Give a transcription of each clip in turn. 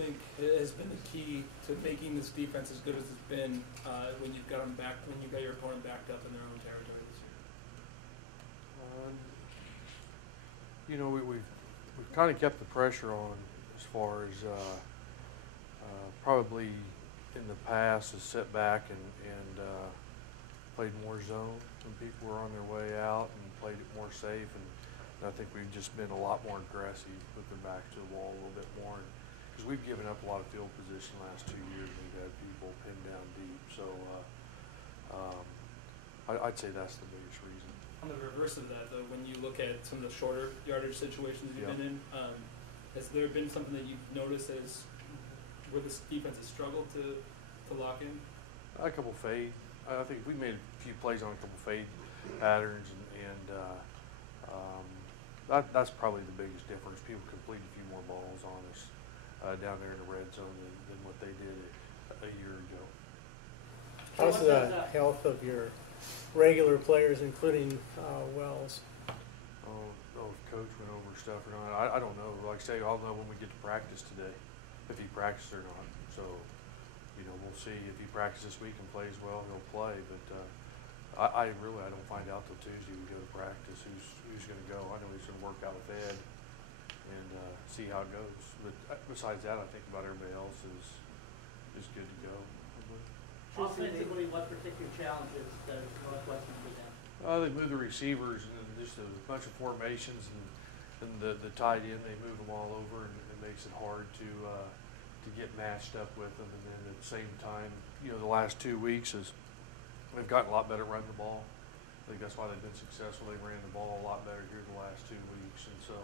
think has been the key to making this defense as good as it's been when you've got them back, when you got your opponent backed up in their own territory this year? You know, we've kind of kept the pressure on as far as probably in the past has set back and played more zone when people were on their way out and played it more safe. And I think we've just been a lot more aggressive with their back to the wall a little bit more. Because we've given up a lot of field position the last 2 years. We've had people pinned down deep. So I'd say that's the biggest reason. On the reverse of that, though, when you look at some of the shorter yardage situations you've been in, has there been something that you've noticed as where this defense has struggled to lock in? A couple fade. I think we made a few plays on a couple fade patterns, and that's probably the biggest difference. People complete a few more balls on us down there in the red zone than what they did a year ago. How's the health of your regular players, including Wells? Oh, if Coach went over stuff or not, I don't know. Like I say, I'll know when we get to practice today, if he practiced or not. So, you know, we'll see. If he practices this week and plays well, he'll play. But I don't find out till Tuesday we go to practice who's going to go. I know he's going to work out with Ed and see how it goes. But besides that, I think about everybody else is good to go. Offensively, what particular challenges does Northwestern present? They move the receivers and just a bunch of formations and the tight end. They move them all over and it makes it hard to get matched up with them. And then at the same time, you know, the last 2 weeks they've gotten a lot better at running the ball. I think that's why they've been successful. They ran the ball a lot better here the last 2 weeks, and so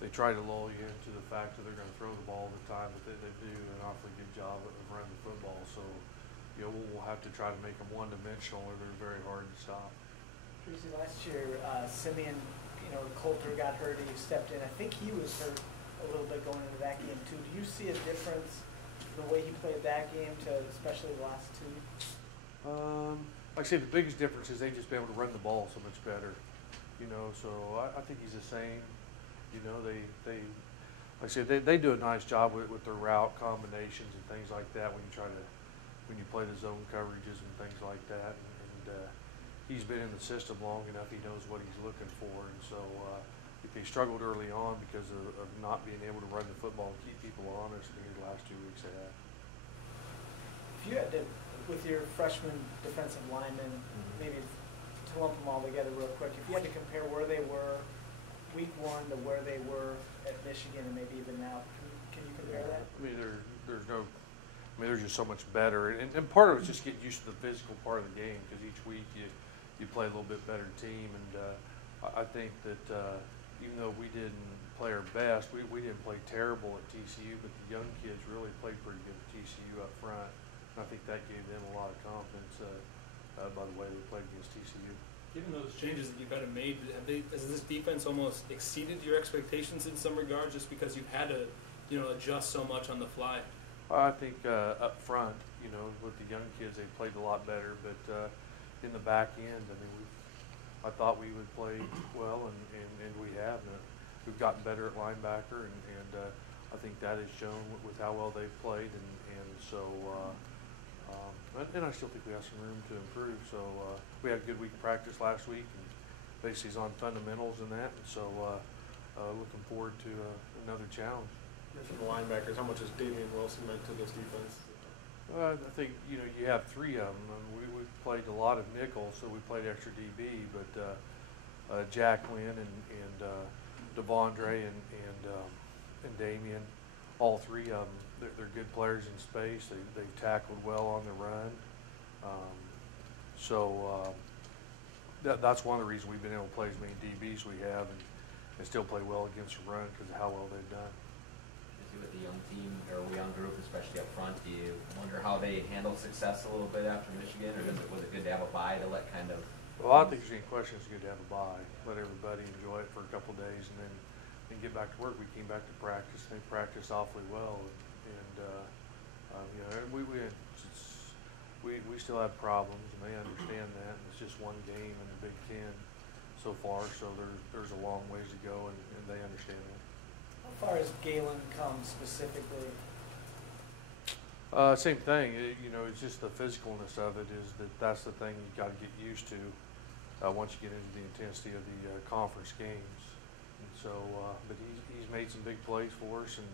they try to lull you into the fact that they're going to throw the ball all the time, but they do an awfully good job of running the football. So, you know, we'll have to try to make them one-dimensional, or they're very hard to stop. Tracy, last year, Simeon, Coulter got hurt and he stepped in. I think he was hurt a little bit going into that game too. Do you see a difference in the way he played that game to especially the last two? Like I say, the biggest difference is they just been able to run the ball so much better. You know, so I think he's the same. You know, they like I said, they do a nice job with their route combinations and things like that when you play the zone coverages and things like that. And he's been in the system long enough; he knows what he's looking for. And so, if they struggled early on because of not being able to run the football and keep people honest, in the last 2 weeks they have. If you had to, with your freshman defensive linemen, maybe to lump them all together real quick, if you had to compare where they were week 1 to where they were at Michigan and maybe even now, can you compare that? I mean, they're just so much better, and part of it's just getting used to the physical part of the game, because each week you play a little bit better team, and I think that even though we didn't play our best, we didn't play terrible at TCU, but the young kids really played pretty good at TCU up front, and I think that gave them a lot of confidence by the way they played against TCU. Given those changes that you've kind of made, has this defense almost exceeded your expectations in some regards, just because you've had to, adjust so much on the fly? I think up front, with the young kids, they played a lot better. But in the back end, I mean, I thought we would play well, and we have. We've gotten better at linebacker, and I think that has shown with how well they've played. And so, and I still think we have some room to improve. So we had a good week of practice last week, and basically is on fundamentals and that. And so looking forward to another challenge. Mentioned the linebackers. How much has Damian Wilson meant to this defense? I think you have 3 of them. We played a lot of nickel, so we played extra DB. But Jack Lynn and Devondre and Damian, all 3 of them, they're good players in space. They've tackled well on the run. That's one of the reasons we've been able to play as many DBs we have and still play well against the run, because of how well they've done. With the young team or young group, especially up front, do you wonder how they handle success a little bit after Michigan, or was it good to have a bye to let kind of? Well, I think there's any question it's good to have a bye, let everybody enjoy it for a couple of days, and then get back to work. We came back to practice. They practiced awfully well, and we still have problems, and they understand that. And it's just one game in the Big Ten so far, so there's a long ways to go, and they understand that. How far does Galen come specifically? Same thing. It's just the physicalness of it is that's the thing you got to get used to once you get into the intensity of the conference games. And so, but he's made some big plays for us, and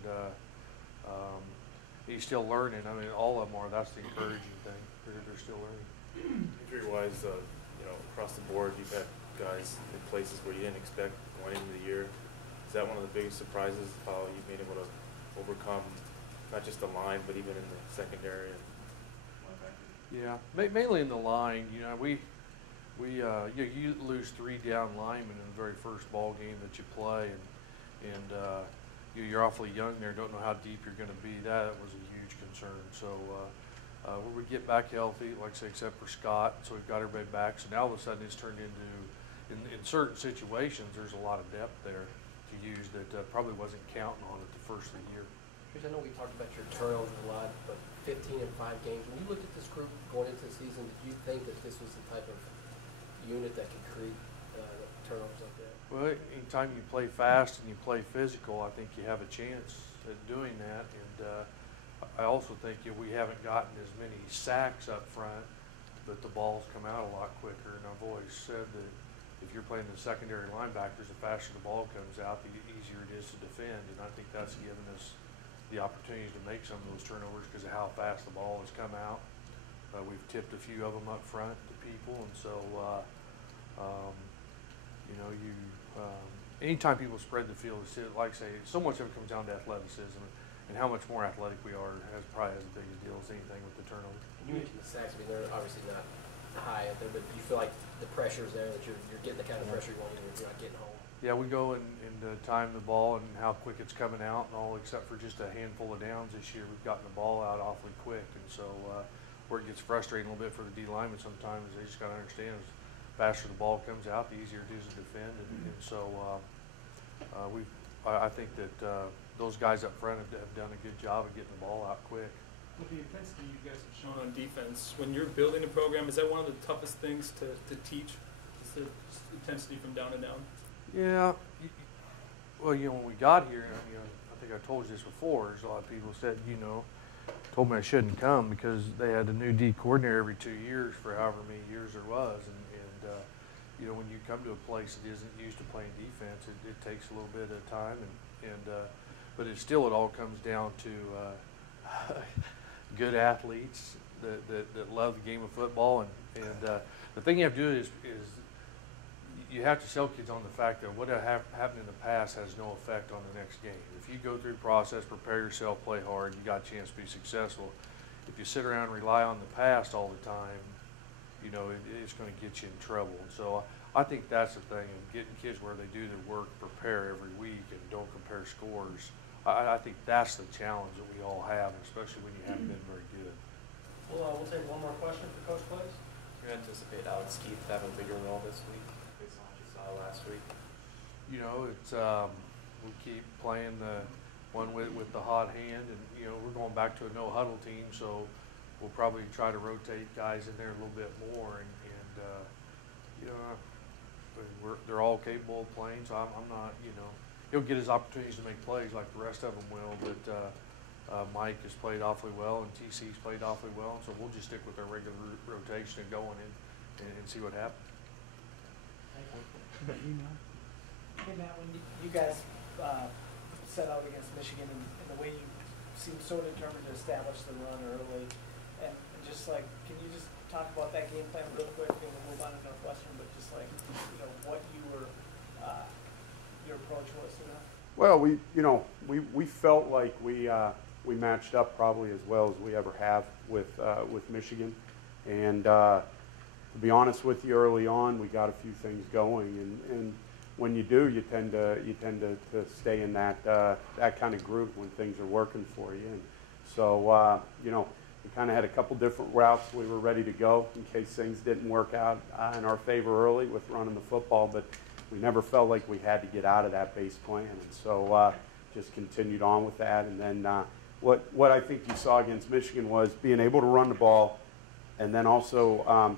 he's still learning. I mean, all of them are. That's the encouraging thing. They're still learning. Injury-wise, across the board, you've had guys in places where you didn't expect going into the year. Is that one of the biggest surprises, how you've been able to overcome not just the line, but even in the secondary? Yeah, mainly in the line. You lose 3 down linemen in the very first ball game that you play, and you're awfully young there, don't know how deep you're going to be. That was a huge concern. So when we get back healthy, like I say, except for Scott, so we've got everybody back. So now all of a sudden it's turned into, in certain situations, there's a lot of depth there to use that probably wasn't counting on at the first of the year. Chris, I know we talked about your turnovers a lot, but 15 in 5 games. When you looked at this group going into the season, did you think that this was the type of unit that could create turnovers like that? Well, anytime you play fast and you play physical, I think you have a chance at doing that. And I also think we haven't gotten as many sacks up front, but the balls come out a lot quicker. And I've always said that if you're playing the secondary linebackers, the faster the ball comes out, the easier it is to defend. And I think that's given us the opportunities to make some of those turnovers because of how fast the ball has come out. We've tipped a few of them up front to people, and so anytime people spread the field, like I say, so much of it comes down to athleticism and how much more athletic we are probably has the biggest deal as anything with the turnover. You mentioned the sacks. I mean, they're obviously not high up there, but you feel like the pressure's there, that you're getting the kind of pressure you want, even if you're not getting home. Yeah, we go and time the ball and how quick it's coming out and all, except for just a handful of downs this year. We've gotten the ball out awfully quick, and so where it gets frustrating a little bit for the D linemen sometimes, they just got to understand as faster the ball comes out, the easier it is to defend. And so I think that those guys up front have done a good job of getting the ball out quick. With the intensity you guys have shown on defense, when you're building a program, is that one of the toughest things to teach? Is the intensity from down and down? Yeah. Well, when we got here, I think I told you this before, there's a lot of people said, told me I shouldn't come because they had a new D coordinator every 2 years for however many years there was. And when you come to a place that isn't used to playing defense, it takes a little bit of time. But it all comes down to good athletes that love the game of football. And the thing you have to do is you have to sell kids on the fact that what happened in the past has no effect on the next game. If you go through the process, prepare yourself, play hard, you got a chance to be successful. If you sit around and rely on the past all the time, it's going to get you in trouble. And so I think that's the thing, of getting kids where they do their work, prepare every week, and don't compare scores. I think that's the challenge that we all have, especially when you haven't been very good. We'll take one more question for Coach, please. Do you anticipate Alex Keith having a bigger role this week based on what you saw last week? It's we keep playing the one with the hot hand, and we're going back to a no huddle team, so we'll probably try to rotate guys in there a little bit more, and they're all capable of playing, so I'm not, he'll get his opportunities to make plays like the rest of them will, but Mike has played awfully well, and TC's played awfully well, so we'll just stick with our regular rotation and going in and see what happens. Hey Matt, when you guys set out against Michigan and the way you seemed so determined to establish the run early, and just can you just talk about that game plan real quick, and we'll move on to Northwestern, but just what you were, your approach was to that? Well, we felt like we matched up probably as well as we ever have with Michigan, and to be honest with you, early on we got a few things going, and when you do, you tend to stay in that kind of group when things are working for you, and so we kind of had a couple different routes we were ready to go in case things didn't work out in our favor early with running the football, but we never felt like we had to get out of that base plan, and so just continued on with that. And then what I think you saw against Michigan was being able to run the ball, and then also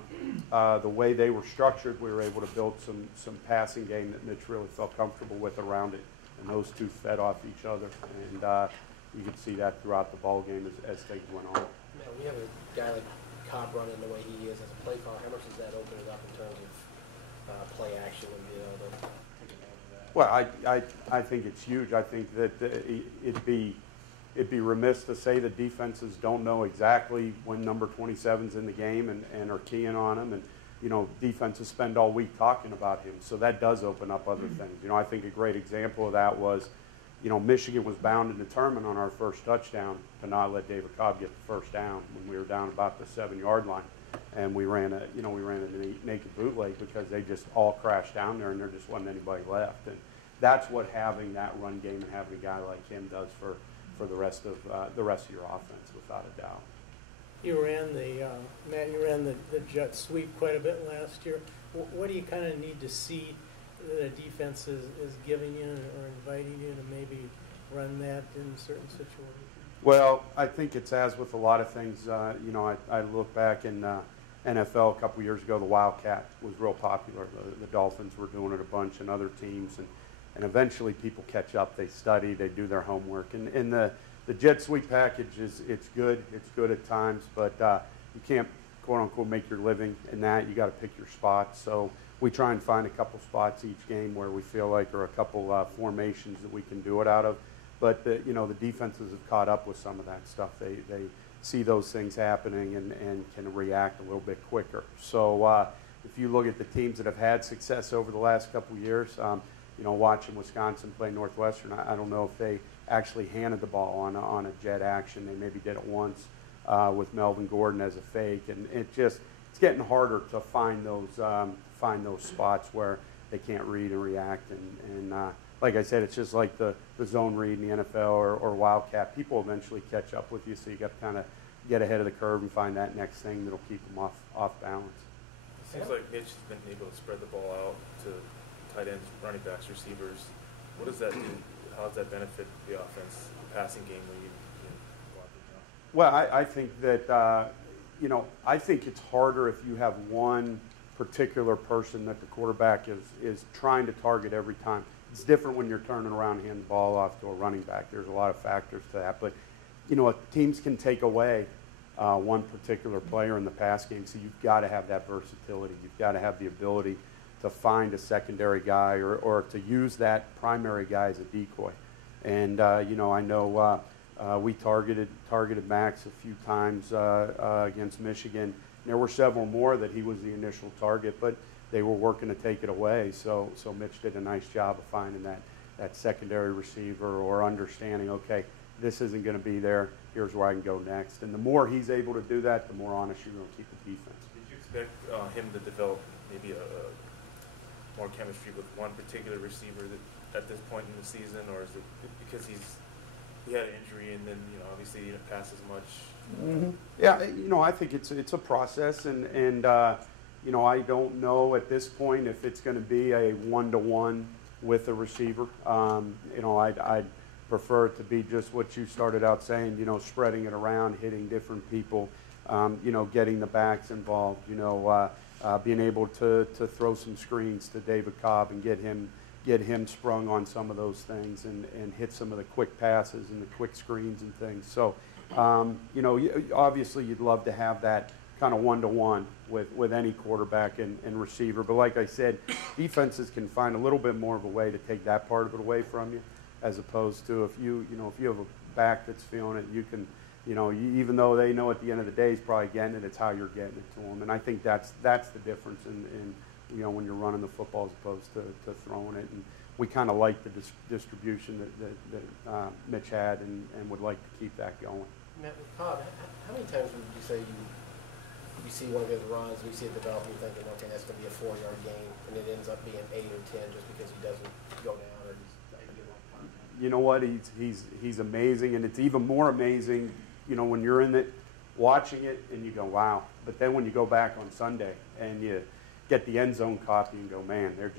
the way they were structured, we were able to build some passing game that Mitch really felt comfortable with around it. and those two fed off each other, and you could see that throughout the ball game as things went on. Now, we have a guy like Cobb running the way he is as a play caller. How much does that open it up in terms of play action and being able to take advantage of that? Well, I think it's huge. I think that it'd be remiss to say that defenses don't know exactly when number 27's in the game and are keying on him. And, you know, defenses spend all week talking about him. So that does open up other things. You know, I think a great example of that was, you know, Michigan was bound and determined on our first touchdown to not let David Cobb get the first down when we were down about the 7-yard line. And we ran a naked bootleg because they just all crashed down there and there just wasn't anybody left. And that's what having that run game and having a guy like him does for the rest of your offense, without a doubt. You ran Matt. You ran the jet sweep quite a bit last year. What do you kind of need to see that a defense is giving you or inviting you to maybe run that in certain situations? Well, I think it's as with a lot of things. You know, I look back in NFL a couple years ago. The Wildcat was real popular. The Dolphins were doing it a bunch, and other teams, and eventually people catch up. They study, they do their homework, and the jet sweep package it's good. It's good at times, but you can't quote unquote make your living in that. You got to pick your spots. So we try and find a couple spots each game where we feel like are a couple formations that we can do it out of. But you know, the defenses have caught up with some of that stuff. They see those things happening and can react a little bit quicker. So if you look at the teams that have had success over the last couple of years, you know, watching Wisconsin play Northwestern, I don't know if they actually handed the ball on a jet action. They maybe did it once with Melvin Gordon as a fake, and it's getting harder to find those spots where they can't read and react. And like I said, it's just like the zone read in the NFL or Wildcat. People eventually catch up with you, so you got to kind of get ahead of the curve and find that next thing that'll keep them off balance. It seems like Mitch has been able to spread the ball out to tight ends, running backs, receivers. What does that do? How does that benefit the offense, the passing game when you block it down? Well, I think that, you know, I think it's harder if you have one particular person that the quarterback is trying to target every time. It's different when you're turning around and handing the ball off to a running back. There's a lot of factors to that. But, you know, teams can take away one particular player in the pass game, so you've got to have that versatility. You've got to have the ability to find a secondary guy or to use that primary guy as a decoy. And, you know, I know we targeted Max a few times against Michigan. There were several more that he was the initial target, but they were working to take it away. So Mitch did a nice job of finding that secondary receiver or understanding, okay, this isn't going to be there. Here's where I can go next. And the more he's able to do that, the more honest you're going to keep the defense. Did you expect him to develop maybe a more chemistry with one particular receiver at this point in the season, or is it because he had an injury and then, you know, obviously he didn't pass as much? Mm-hmm. Yeah, you know, I think it's a process, and you know, I don't know at this point if it's going to be a one-to-one with a receiver. You know, I'd prefer it to be just what you started out saying, you know, spreading it around, hitting different people, you know, getting the backs involved, you know, being able to throw some screens to David Cobb and get him sprung on some of those things and hit some of the quick passes and the quick screens and things. So, you know, obviously you'd love to have that kind of one-to-one with any quarterback and receiver. But like I said, defenses can find a little bit more of a way to take that part of it away from you, as opposed to if you have a back that's feeling it, you can, you know, even though they know at the end of the day he's probably getting it, it's how you're getting it to him. And I think that's the difference in you know, when you're running the football as opposed to throwing it. And we kind of like the distribution that Mitch had and would like to keep that going. Matt, with Cobb, how many times would you say you see one of his runs, and you see it develop, and you're thinking, okay, that's going to be a 4-yard gain, and it ends up being 8 or 10 just because he doesn't go down or he's not give up contact? You know what? He's amazing, and it's even more amazing, you know, when you're in it, watching it, and you go, wow. But then when you go back on Sunday and you get the end zone copy and go, man, there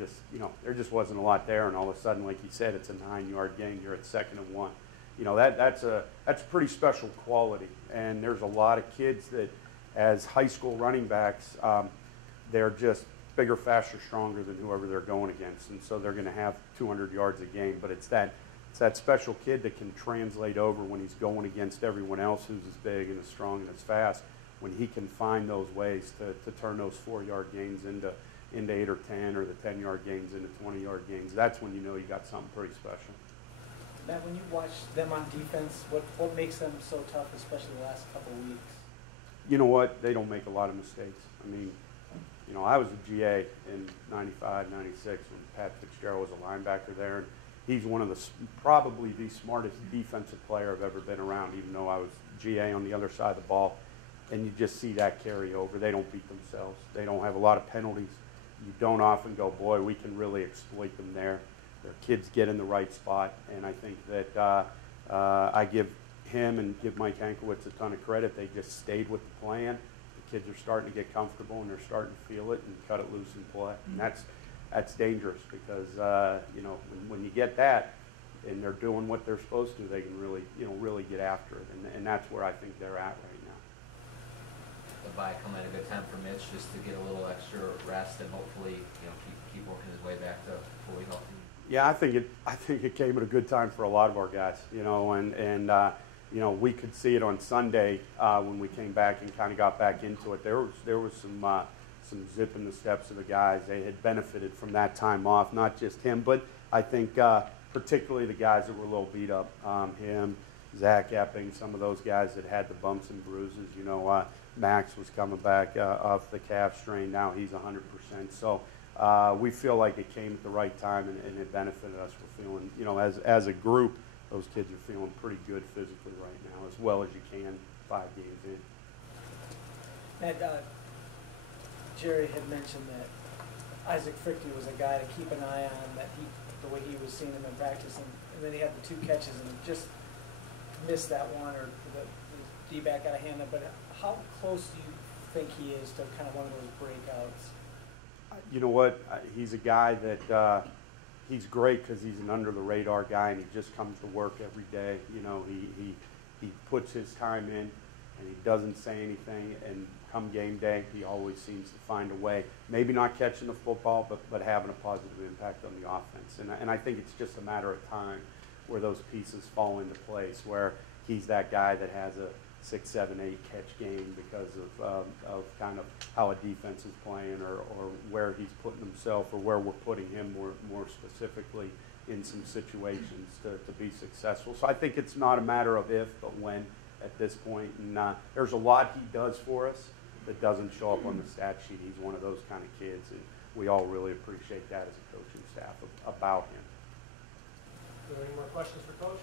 just wasn't a lot there, and all of a sudden, like you said, it's a 9-yard gain. You're at 2nd and 1. You know, that's a pretty special quality, and there's a lot of kids that, as high school running backs, they're just bigger, faster, stronger than whoever they're going against, and so they're going to have 200 yards a game. But it's that special kid that can translate over when he's going against everyone else who's as big and as strong and as fast, when he can find those ways to turn those 4-yard gains into 8 or 10, or the 10-yard gains into 20-yard gains. That's when you know you got something pretty special. Matt, when you watch them on defense, what makes them so tough, especially the last couple of weeks? You know what? They don't make a lot of mistakes. I mean, you know, I was a GA in 95, 96 when Pat Fitzgerald was a linebacker there. And he's one of probably the smartest defensive player I've ever been around, even though I was GA on the other side of the ball. And you just see that carry over. They don't beat themselves. They don't have a lot of penalties. You don't often go, boy, we can really exploit them there. Their kids get in the right spot. And I think that I give him and give Mike Hankowitz a ton of credit. They just stayed with the plan. The kids are starting to get comfortable, and they're starting to feel it and cut it loose and play. And that's dangerous because, you know, when you get that and they're doing what they're supposed to, they can really, you know, really get after it. And that's where I think they're at right now. The bye come at a good time for Mitch just to get a little extra rest and hopefully, you know, keep working his way back to fully healthy. Yeah, I think it came at a good time for a lot of our guys, you know, and you know, we could see it on Sunday when we came back and kind of got back into it. There was some zip in the steps of the guys. They had benefited from that time off, not just him, but I think particularly the guys that were a little beat up. Him, Zach Epping, some of those guys that had the bumps and bruises. You know, Max was coming back off the calf strain. Now he's 100%. So we feel like it came at the right time and it benefited us. We're feeling, you know, as a group, those kids are feeling pretty good physically right now, as well as you can 5 games in. Matt, Jerry had mentioned that Isaac Fricke was a guy to keep an eye on, that the way he was seeing him in practice, and then he had the 2 catches and just missed that one, or the D-back got a hand up. But how close do you think he is to kind of one of those breakouts? You know what? He's a guy that he's great because he's an under-the-radar guy, and he just comes to work every day. You know, he puts his time in, and he doesn't say anything. And come game day, he always seems to find a way. Maybe not catching the football, but having a positive impact on the offense. And I think it's just a matter of time where those pieces fall into place, where he's that guy that has a 6, 7, 8 catch game because of kind of how a defense is playing, or where he's putting himself, or where we're putting him more specifically in some situations to be successful. So I think it's not a matter of if, but when at this point. And there's a lot he does for us that doesn't show up on the stat sheet. He's one of those kind of kids, and we all really appreciate that as a coaching staff about him. Are there any more questions for Coach?